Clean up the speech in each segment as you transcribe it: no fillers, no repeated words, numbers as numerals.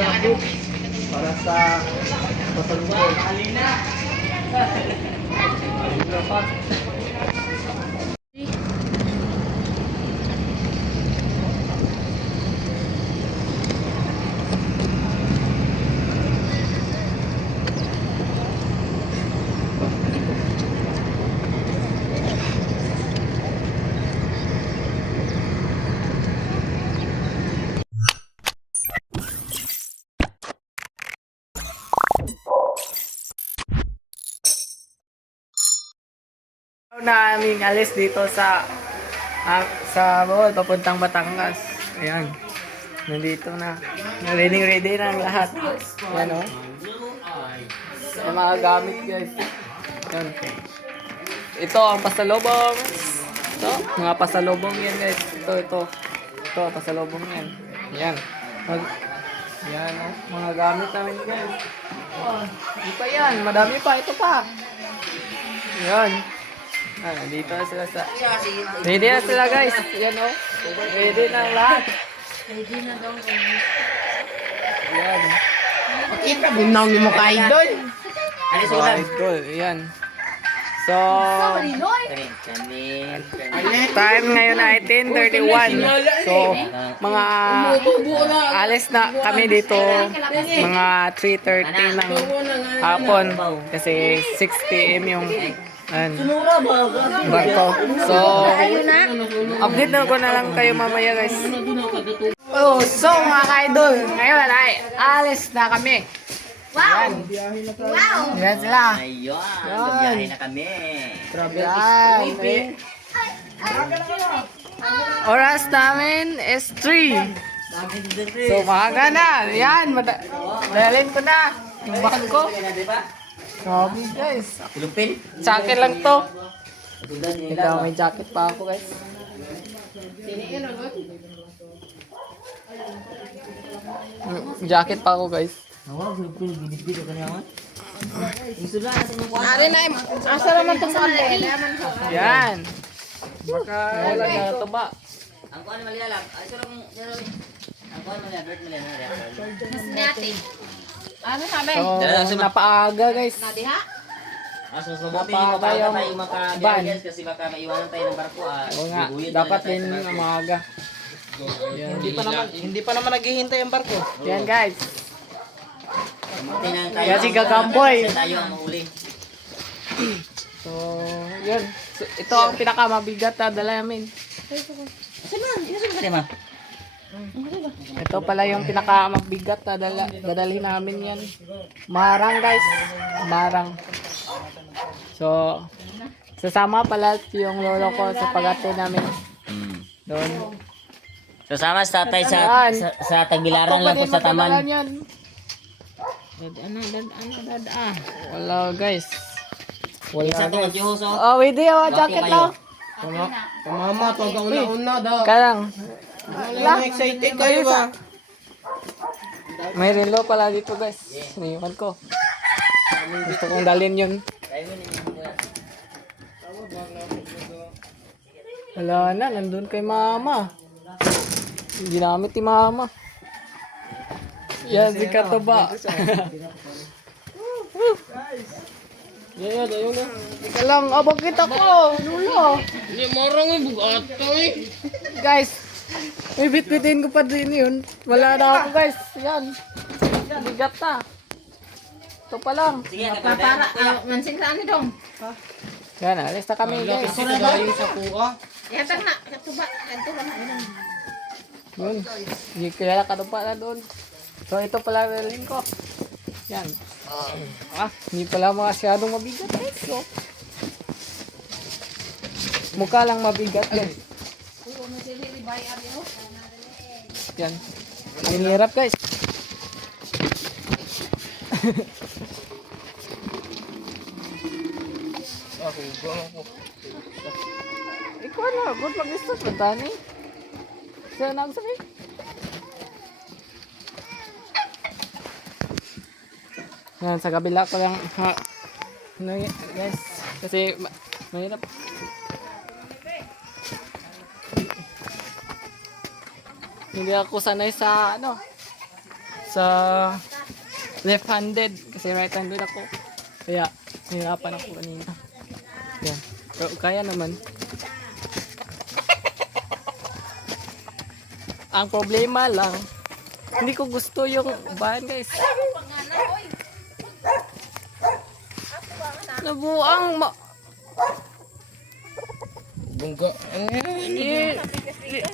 nabot para sa pasalubong. Alina pa. Naming alis dito sa mall papuntang Batangas. Ayan. Nandito na. Ready na ang lahat. Ayan o. Sa mga gamit guys. Ayan. Ito ang pasalubong. Ito. Mga pasalubong yan guys. Ito. Ito pasalubong yan. Ayan. Ayan o. Mga gamit namin guys. Oh, hindi pa yan. Madami pa. Ito pa. Ayan. Dito na sila sa... Ready na sila guys. Yan o. Ready na lahat. Ready na daw. Yan. Kita, bunaw ni mo ka idol. Ano sulat? Idol. Yan. So... Time ngayon ay 10:31. So, mga... Alis na kami dito. Mga 3:30 ng hapon. Kasi 6 p.m. yung... barko. So, update na ko na lang kayo mamaya guys. Oh, so mga ka-idol, ngayon ay alis na kami. Wow! Wow! Yan sila. Ayun, biyahe na kami. Yan. Oras namin is 3. So, maaga na. Yan, dalhin ko na. Yung bag ko. Grabe guys. Pilupin. Jacket lang to. Ikaw, may jacket pa ako guys. Jacket pa ako guys. Ari na, asa naman itong konti? Yan. Baka wala na ito ba? Ang kuhan malialam. Ang kuhan malialam. Mas natin. Ano sabi? So, napaaga guys. Nadiha? Mabuti hindi pa tayo makabiyahe kasi baka maiwanan tayo ng barko. Oo nga, dapat din na maaga. Hindi pa naman naghihintay ang barko. Yan guys. Kaya si Gagamboy. Tayo ang mahuli. So, yun. So, ito ang pinakamabigat na dala namin. Ito pala yung pinakamabigat na dadalhin namin yan. Marang guys. Marang. So, sasama pala yung lolo ko sa pag-ate namin. Doon. Sasama sa tatay sa Tagbilaran lang po sa Taman. Wala guys. Wala Isa guys. to Diyos. Oh, wait jacket lang. Mama, pag una daw. Kalang. Excited kayo ba? May relo pala dito guys. Iniwan ko. Gusto kong dalhin yun. Wala na, nandun kay mama. Ginamit ni mama. Yan, si Katuba. Yan, ayun na. Ika lang, bakit ako? Lulo. Hindi, marang yung bugato eh. Guys, may bitbitin ko pa din yun. Wala na ako guys. Yan. Bigat na. Ito pa lang. Sige, Para, mansing sa ano dong? Yan, alis na kami guys. Kasi nagaling sa kuha. Yatang na, katuba, kanto na yun. Yun. Hindi kaya Katuba na doon. So ito pala rin ko. Yan. Hindi pala masyadong mabigat guys. So, mukha lang mabigat guys. Yan. Ang hirap guys. Ikaw na, good mag-istot ba tani? Saan na ako sabi? Yan, sa kabila ko lang guys, kasi mahirap. Hindi ako sanay sa sa left-handed kasi right-handed ako. Kaya nahirapan ako kanina. Yan. Pero kaya naman. Ang problema lang, hindi ko gusto yung bahan guys. Nabuang Bungga.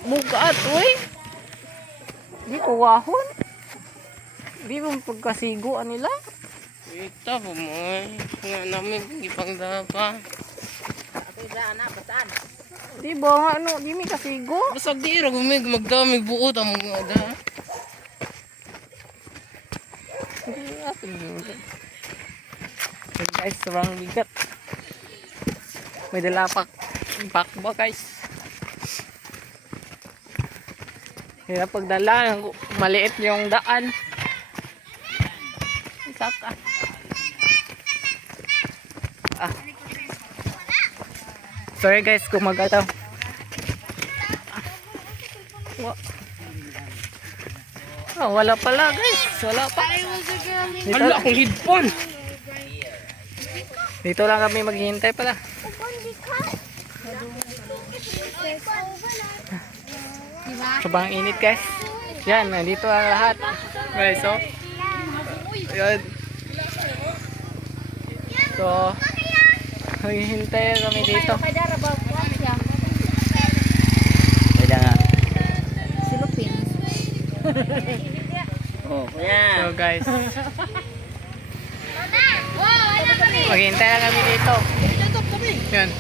bugat, uy. Hindi ko wahon. Hindi mo pagkasiguan nila. Ita po mo eh. Nga namin ipang dapa. Di ba nga ano, di may kasigo. Basag di ra gumig magdamig buot ang mga da. Guys, sobrang bigat. May dalapak. Impact ba guys? Hirap pagdala. Maliit yung daan. Saka. Sorry guys kung mag-ataw. Wala pala guys. Wala pa. Dito, Hala akong headphone. dito lang kami maghihintay pala. Sobrang init guys. Yan, nandito ang lahat. Guys, so. Yan. So, maghihintay kami dito. Pwede nga. Silupin. Oh, kuya. So guys, maghihintay lang kami dito. Yan.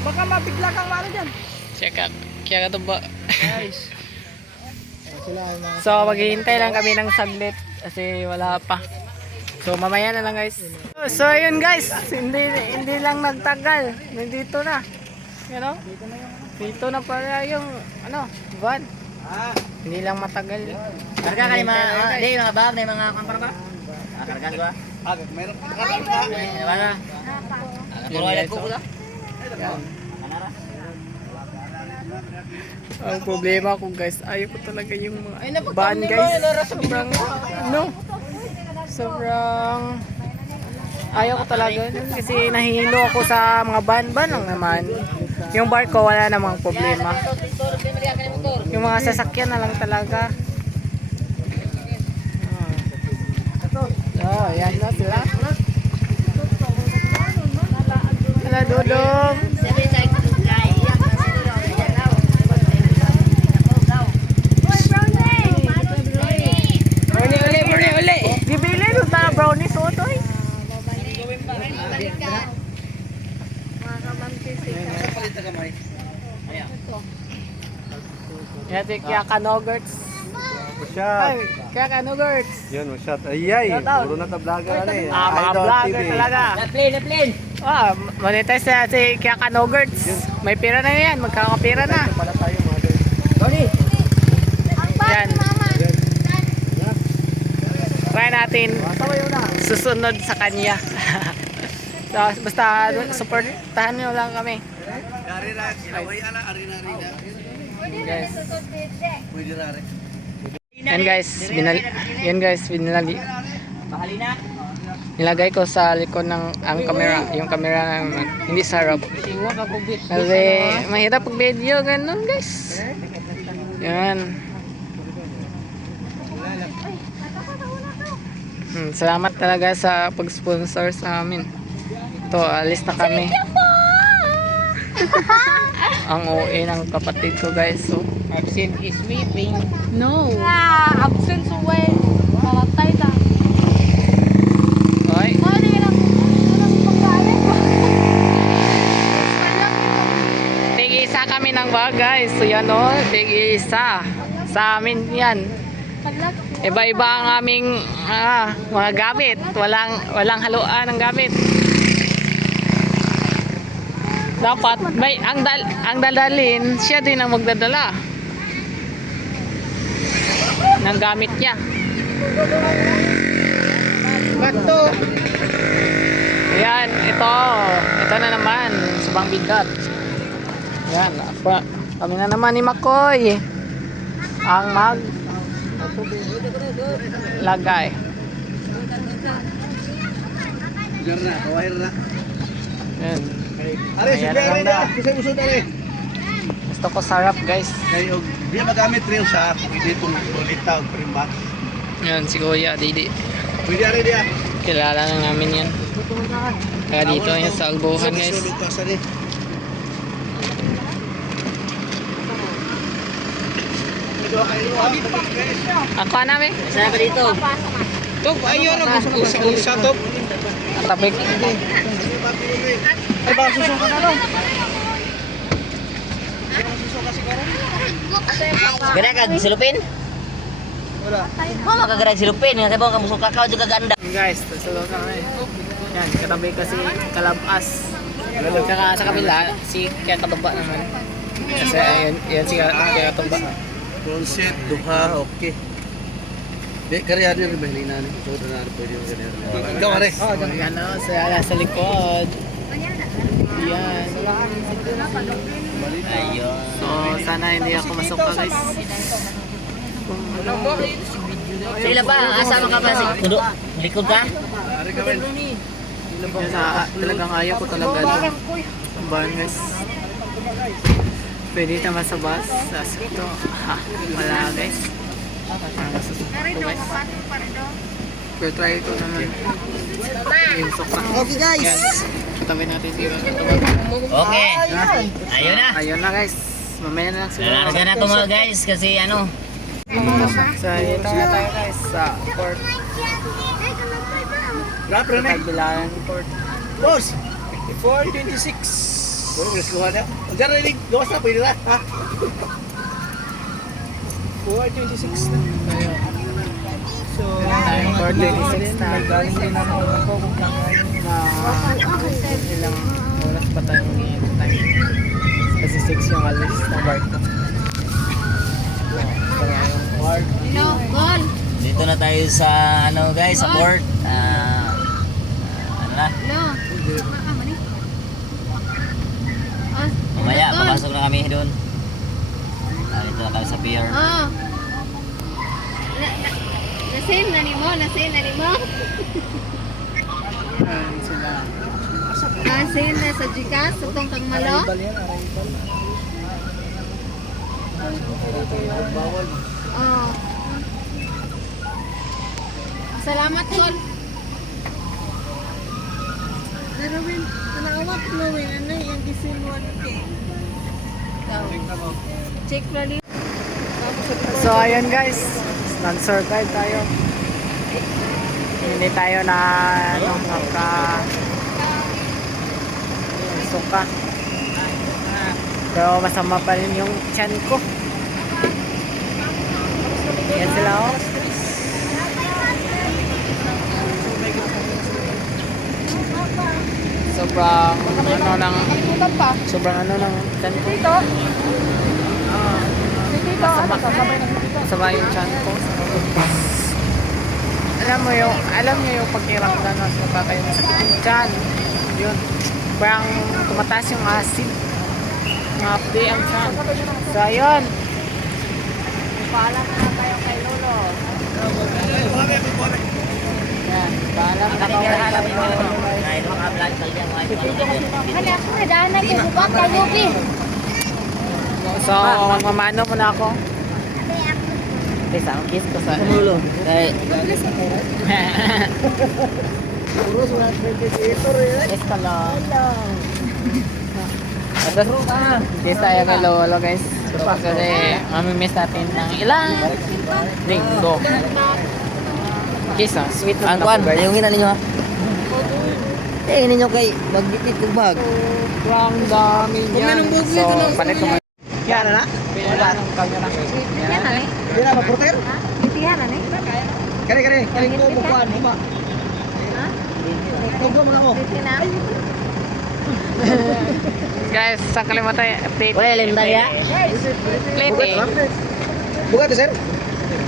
Baka mabigla kang mara dyan. Check out. Kaya ka to ba? So maghihintay lang kami ng saglit kasi wala pa. So mamaya na lang guys. So ayun guys, hindi lang nagtagal. Nandito na. You know? Dito na pala yung ano, van. Hindi lang matagal. Karga ka mga, mga bab, na mga kampara ba? Karga ba? Meron. Ano ba na? Tuloy ko pula. Yan. Ang problema ko guys, ayaw ko talaga yung mga van guys. Sobrang, ano? Sobrang ayaw ko talaga kasi nahihilo ako sa mga van lang naman. Yung barko wala namang problema. Yung mga sasakyan na lang talaga. Oh, yan na sila. Hala, Dodong. Uli. Gibili nung mga brownies o ito eh. Yan si Kaya Kanogurts. Shot. Ay, Kaya Kanogurts. Yun, shot. Ay, Shout out. puro na vlogger na eh. Mga Idol vlogger TV. talaga. Plane. Monetize na si Kaya Kanogurts. May pira na yan, magkakapira na. Pala tayo mga idol. Yan. Try natin susunod sa kanya. So, basta supportahan nyo lang kami. Guys. Yan guys, Mahalina. nilagay ko sa likod ng ang camera, yung camera naman, hindi sa harap. Kasi mahirap pag video ganun guys. Yan. Salamat talaga sa pag-sponsor sa amin. Ito, alis na kami. Ang OA ng kapatid ko guys. So, Absent is weeping. no. Absent sa way. Malatay lang. Okay. Tig-isa kami ng bag guys. So yan o, tig-isa. Sa amin yan. Iba-iba ang aming mga gamit. Walang haluan ng gamit. Dapat may ang dadalhin, siya din ang magdadala ng gamit niya. Bato. Ayan, ito na naman, subang bigat. Ayan, kami na naman ni Makoy ang lagay. Yan. Ayan na lang daw. Gusto ko sarap guys. Ngayon, di magamit rin sa dito ng litaw, primba. Yan si Kuya Didi. Pwede rin dia. Kilala na namin yan. Kaya dito yan sa Albuhan guys. Ako namin. Saan ka dito? Tuk, ayun ako sa tuk. Atapik. Ay, baka suso ka na no? Gana ka silupin? Wala. Mo makagara silupin, nga kay ka musuka ka juga ganda. Guys, tusulong na kami. Yan, katabi kasi Kalabas. Tsaka sa kabila, si Kaya Katuba naman. Kasi yan si Kaya Katuba. Concept, duha, okay. Di, karya rin rin bahili na. So, na rin pwede yung ganyan. Ikaw, are. Ano, sa likod. Yan. Ayun. So, sana hindi ako masuka guys. Sa ila pa, asama ka ba si Kudo? Likod ka? Are ka rin. Yan, talagang ayaw ko talaga doon. Sambahan guys. Pwede naman sa bus. Ito. Ha, wala guys. Ito guys. Pero try ko naman. Yung soka. Okay, guys. Yan. Tabi natin si Okay. Ayun na. Ayun na guys. Mamaya na lang siguro. Nalarga na to mga guys kasi ano. So, dito na tayo guys sa port. Rapper na. Tagbilaran port. Boss! 426. Bueno, let's go na. Diyan rin, gawas na, pwede na. Ha? 426 na. Tayo. So, Port 26 na. galing din naman ako kung kakain. Ilang oras pa tayo mag-i-time. Kasi 6 yung alis na barko. Hello, Gol. Dito na tayo sa ano guys, sa port. Ano na? Hello. Mamaya papasok na kami doon. Dito na kami sa pier. Oh. Nasin na ni mo. Ayan sila. Nasin na sa Gcash, sa tong kang malo. Oh. Salamat, Gol. Darwin, nanawat mo ano yung gisinwan ke. Check lali. So ayun guys, nag-survive tayo. Hindi tayo na ano, suka. Pero masama pa rin yung tiyan ko. Yan sila oh. Sobrang ng tiyan ko. Masama yung tiyan ko. Alam niyo yung pagkiramdam na suka kayo masakit yung tiyan. Yun. Parang tumataas yung acid. Nga-update ang tiyan. So, ayun. Paalam na tayo kay Lolo. Yan. Paalam na tayo kay Lolo. Hala, ako na daan na ko bukat kayo bi. So, magmamano muna ako. Isa, ang kiss ko sa... Kumulo. Kay Kiss ka lang. Kiss tayo kay Lolo guys. Kasi mamimiss natin ng ilang linggo. Kiss ah, sweet na ang kwan, yung ina ninyo ha. Ninyo kay magbitid kong bag. Ang dami niyan. So, palit ko muna. Yan na na? Wala nang kanya na. Yan na ni. Hindi na, mag-porter? Itihan na ni. Kani, ko bukuan, huma. Ha? Tugo mo lang mo. Iti na. Guys, sa kalimutan update. Wala limtan ya. Plate eh. Bukat, sir?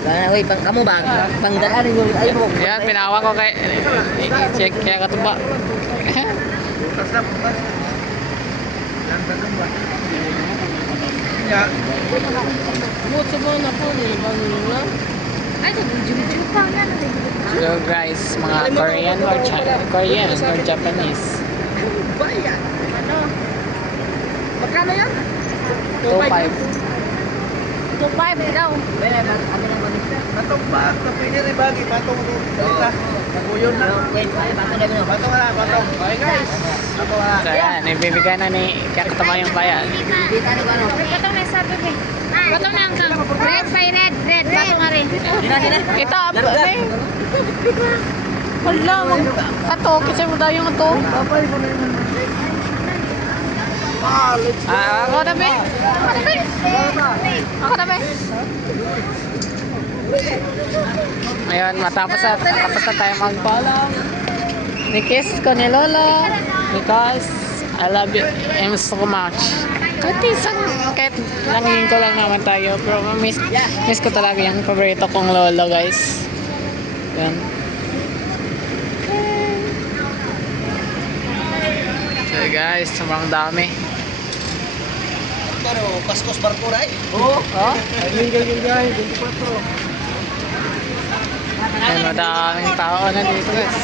Gana oy pang kamu bang pangdaan yung alam mo. Yan, pinawa ko kay check kaya katuba. Bukas na, bukas. Yan, tanong ba? Ya. Mo sa mga na po, bang na. Ay, video pa na. So guys, mga Korean or Korean or Japanese. Bayan. Ano? Magkano yan? 2.5. 2.5 daw. Patong ba? Pwede rin bagi. Patong mo. Naguyon na. Patong na. Patong. Okay guys. Patong na. So yan, ibibigay na ni Kakatama yung bayan. Patong na sabi ko. Patong na ang kang. Red by red. Red. Patong nga rin. Ito, ay. Wala, ato, kasi mo tayo yung ato. Ako na be. Ako na be. Ayun, matapos na tayo magpaalam. Ni-kiss ko ni Lola because I love you him so much. Kahit langin ko lang naman tayo, pero miss ko talaga yung paborito kong Lolo, guys. Yan. So guys, sobrang dami. Pero, Paskos Barpuray. Oh? Ay, madaming tao na dito, guys.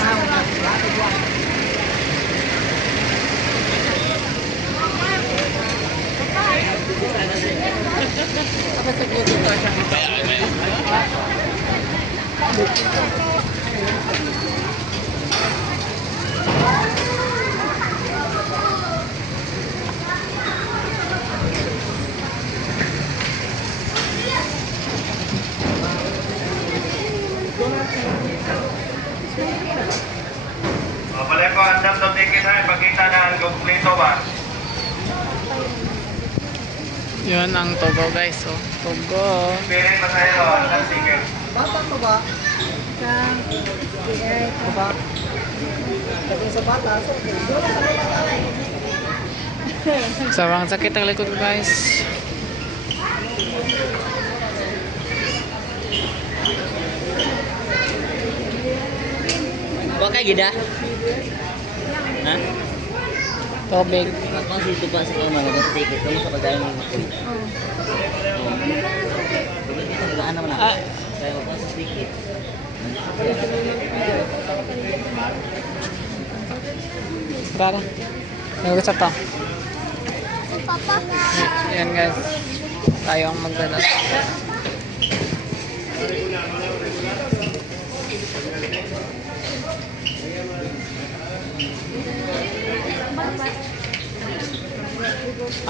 Balik ko ang dam ticket ha, pagkita na ang kumpleto ba? Yun ang Togo, guys. Oh, Togo. Pirin pa tayo ang dam ticket. Bata ko ba? Baba. Pagkong sa bata. Sobrang sakit ang likod ko, guys. Kok kayak gida? Hah? Tubig. Ako sih itu pak sekolah mana sedikit. Kamu sama saya mau makan. Kita juga anak mana? Saya mau sedikit. Tara. Nagulat to. Yan, guys. Tayo ang magdalas.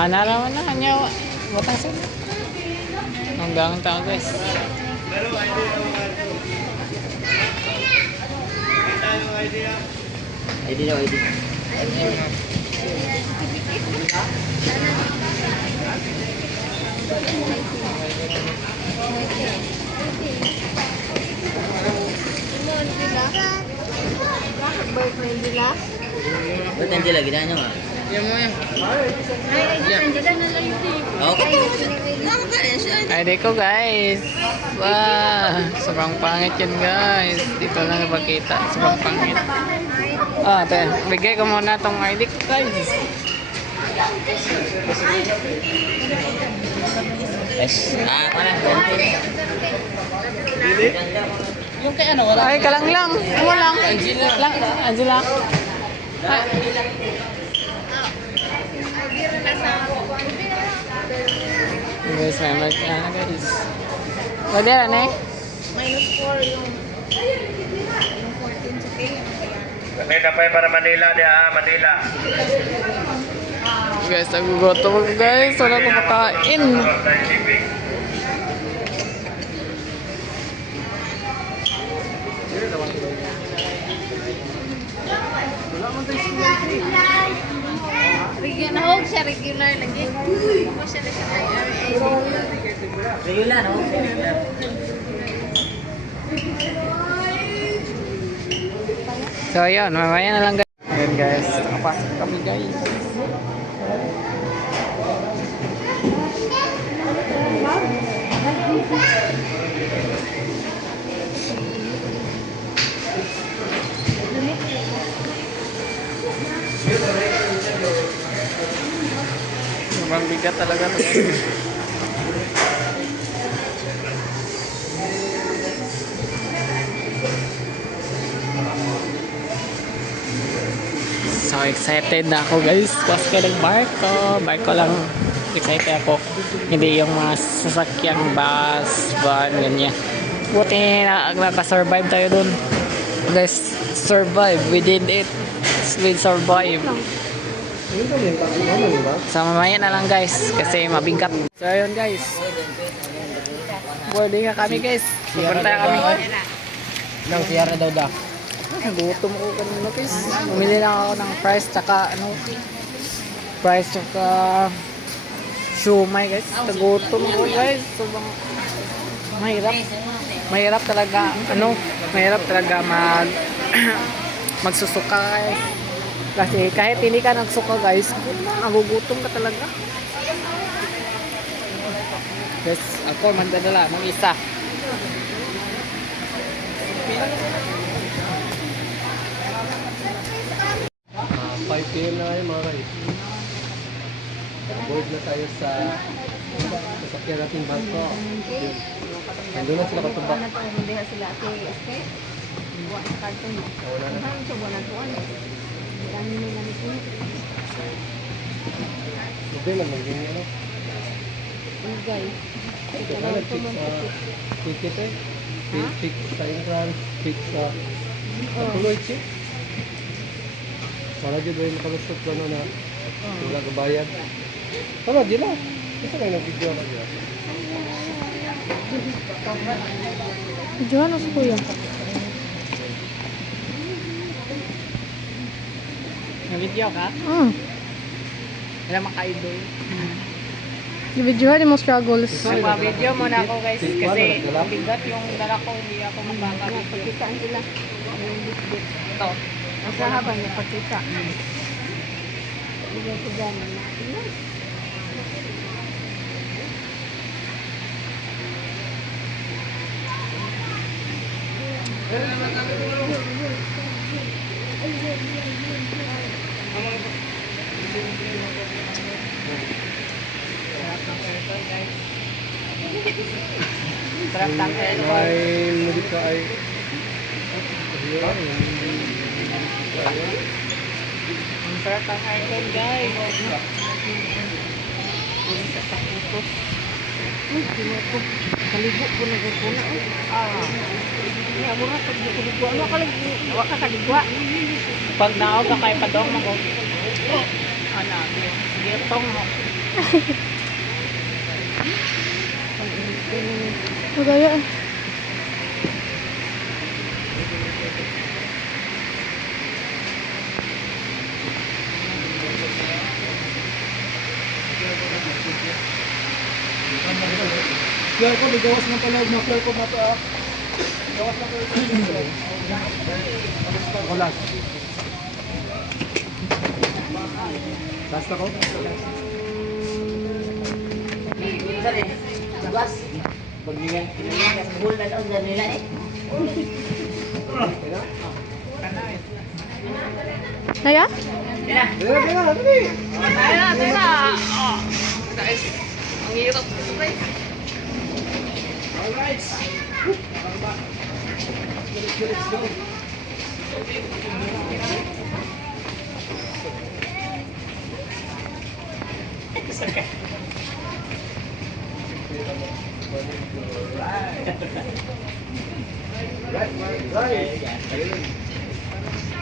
Naraman na kanya. Butang sila. Hanggang tao, guys. ID daw ID. Boyfriend nila. Ba't nandiyan lagi na nyo nga? Yan mo yan. Okay. ID ko, guys. Wow. Sobrang pangit yun, guys. Dito lang napakita. Sobrang pangit. Ate. Bigay ko muna tong ID ko, guys. Yes. Parang Yung kay ano, wala. Ay, kalang lang. Mo lang. Angela. Ay. Guys, may mic na, guys. Pwede na, ne? -4 yung 14 sa pay. May napay para Manila dia, Manila. Guys, nagugoto ko, guys. Wala ko makain. Time shipping. Regular siya, regular lagi. Ako siya na siya regular, no? So, ayun. Mamaya na lang, guys. Ayun, guys. Nakapasok kami, guys. Sobrang bigat talaga to. Oh, excited na ako guys. Kasi ng barko. Barko lang. Excited ako. Hindi yung mga sasakyang bus, van, ganyan. Buti na nakasurvive tayo dun. Guys, survive. We did it. We survive. So mamaya na lang guys. Kasi mabigat. So ayun guys. Boarding na kami guys. Pupunta kami. Nang siyara daw da. Gutom ko kanina guys. Bumili lang ako ng fries tsaka ano. Fries tsaka shumai guys. Gutom ko guys. So mahirap. Mahirap talaga ano. Mahirap talaga magsusuka guys. Kasi kahit hindi ka nagsuka guys, nagugutom ka talaga. Guys, ako mandadala ng isa. 5 p.m. na ngayon mga guys. Board na tayo sa sasakyan nating barko. Yun. Nandun na sila katubak. Wala na. Okay lang, magiging ano. Ticket eh. Fix sa entrance, fix sa tuloy chip. Para dyan ba yung makalusot ka na wala kabayan. Tama, dyan na. Kasi kayo nag-video na dyan. Diyan ako kuya. Nag-video ka? Wala maka-idol. I-videohan mo struggles. Magpa-video muna ako guys kasi bigat yung dala ko, hindi ako magkakabvideo. Pagkitaan sila. Ito. Asa haba niya pagkita. Bigyan ko dyan. Sarap ng aircon. May muli ka ay Ang sarap ng aircon guys. Kaligo po na gaguna. Kaya mo nga pag kaligwa. Ano ka kaligwa? Pag naog ka kay padong mo. Ano, gitong mo. Magaya. QR code, gawas na pala yung QR code na ito. Gawas na pala yung QR code. Kulas. Last ako? Kaya? Dila, dali! Ang hirap. Right.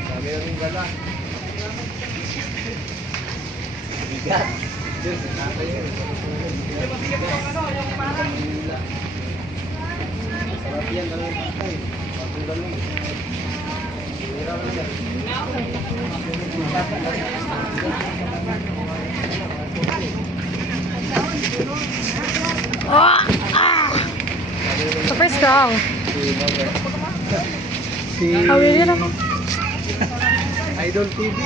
Dami na rin gala. Bigat. Sarap yan, dami patay. Patay dami. Hirap na yan. Super strong. Si Hawili na. Idol TV.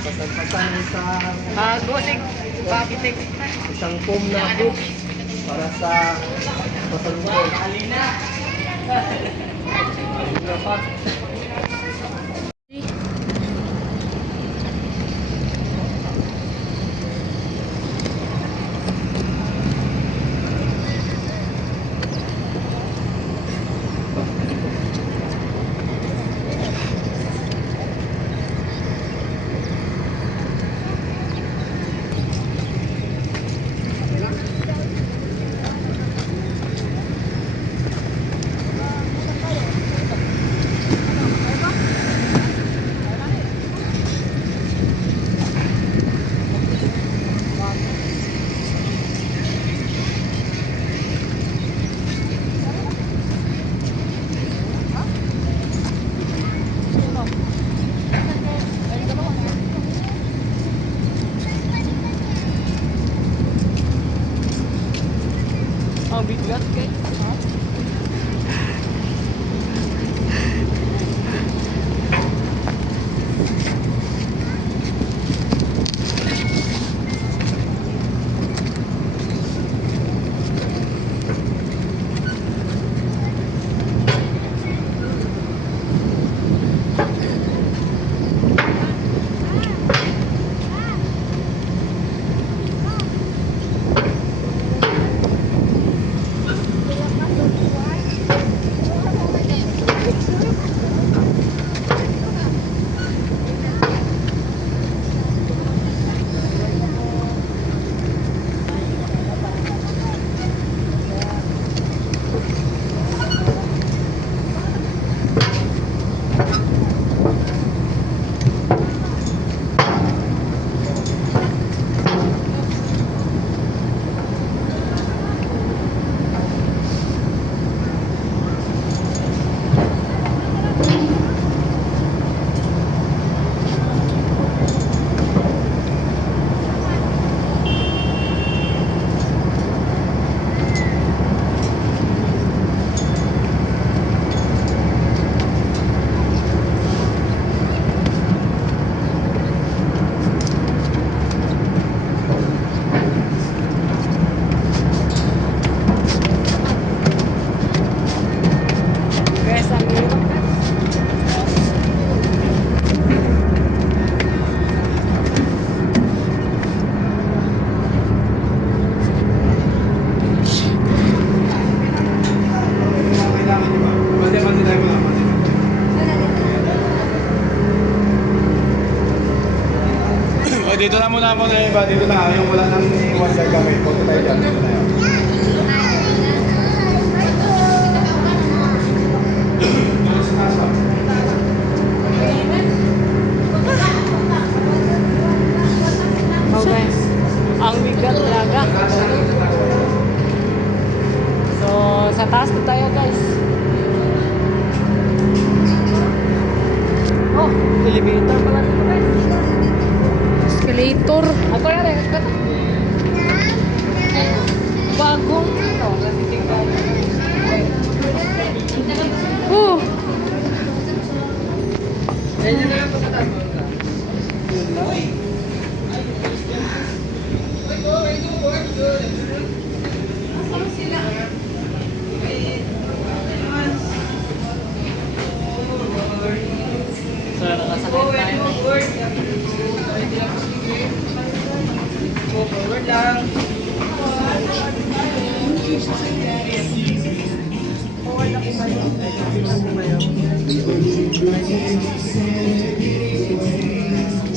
Pasan-pasan isang Gosing. Papitik. isang foam na book para sa pasalubong. Alina pa. Guys, ang hirap guys. O, dito na muna po na iba. Dito na. Yung wala nang iwan sa gamit. Punta tayo dyan. Dito na yun. Oh guys, ang bigat talaga. So, sa taas na tayo guys. Oh, elevator pala dito guys. Escalator. Ako yan eh, bagong ano, nasiting Oh, So, nakasakit tayo.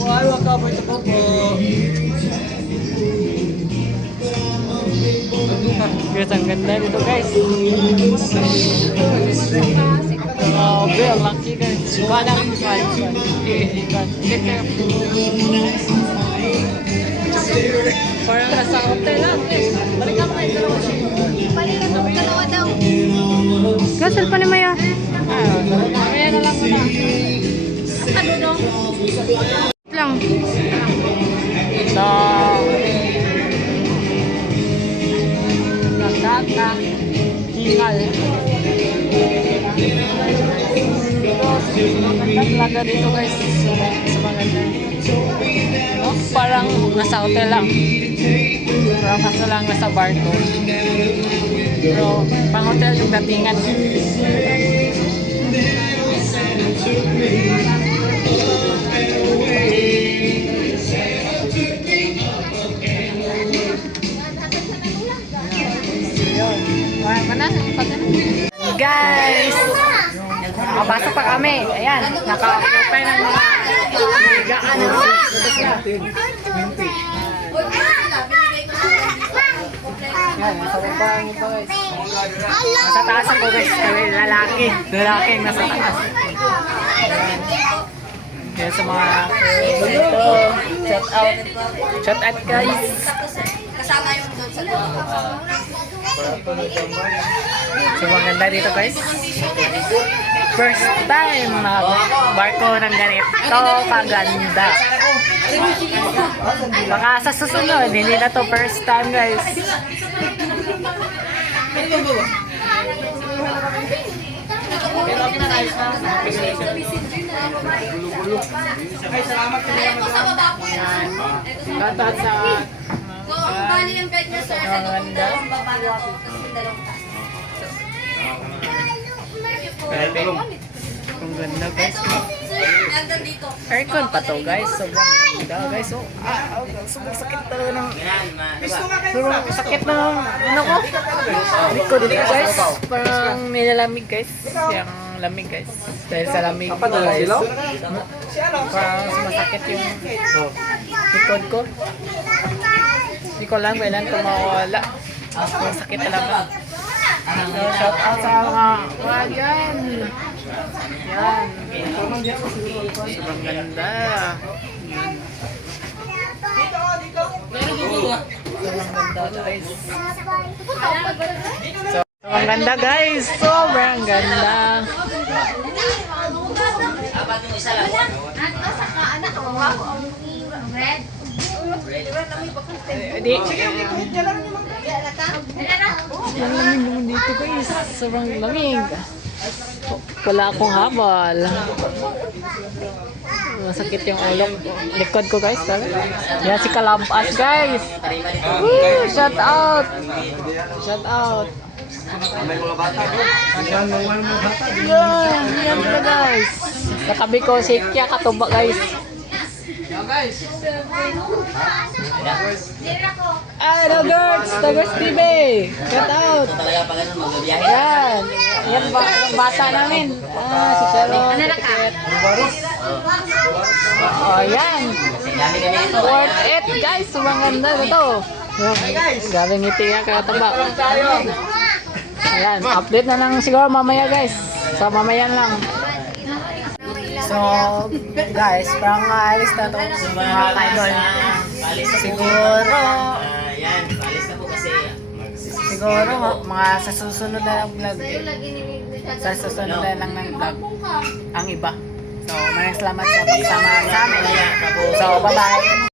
Why, wakaboy ito po po. Guys, ang ganda nito guys. Grabe, ang laki guys. Parang nasa hotel lang. Balik ako kayo dalawa siya. dalawa daw. Gasal pa ni Maya. Kaya na lang muna. Ano no? Lang. So, nagkaka hingal. Maganda talaga dito guys. Sa maganda. No? Parang nasa hotel lang. Parang kaso lang nasa barko. Pero pang hotel yung datingan. Guys! Nakabasa pa kami. Ayan, naka-open ng mga higaan. Ayan, nasa baba nito guys. Nasa taas ako guys. Kami lalaki. Lalaki yung nasa taas. Ayan. Ayan sa mga dito. Shout out. Shout out guys. Kasama yung doon sa So maganda dito guys. First time na barko ng ganito kaganda. Baka sa susunod, hindi na to first time guys. Katat sa Kung bali yung bed niya sir, sa dalawang baba na to, kasi dalawang taas. Ang ganda guys. Hanggang dito. Aircon pa to guys. Sobrang ganda guys. So, sobrang sakit talaga ng... Sobrang sakit na ng... Ano ko? Likod dito guys. Parang nilalamig guys. Yung lamig guys. Dahil sa lamig ko guys. Parang sumasakit yung likod ko. Hindi ko lang kailan ito mawala. Ang sakit talaga. So, shout out sa mga dyan. Yan. Sobrang ganda. Yan. Sobrang ganda guys. Sobrang ganda guys. Sobrang ganda. Di. Ang lamig naman dito guys. Sobrang lamig. Wala akong habal. Masakit yung ulo. Likod ko guys. Yan si Kalampas guys. Woo! Shout out. Shout out. Yan pala guys. Katabi ko si Kya Katuba guys. Ay, no girls! Tagars TV! Shout out! Ito talaga pag ano, magbabiyahe. Yan! Yan ba yung bata namin? Si Sharon. Oh, yan! Dami kami ito. Worth it guys! Sobrang ganda ito. Grabe ngiti nga kataba. Ayan, update na lang siguro mamaya guys. So mamaya lang. So guys, parang alis na to mga idol. Siguro Yan, paalis na po kasi. siguro mga sa susunod na lang vlog. Sa susunod na lang ng vlog ang iba. So maraming salamat sa pagsama sa amin. So bye bye.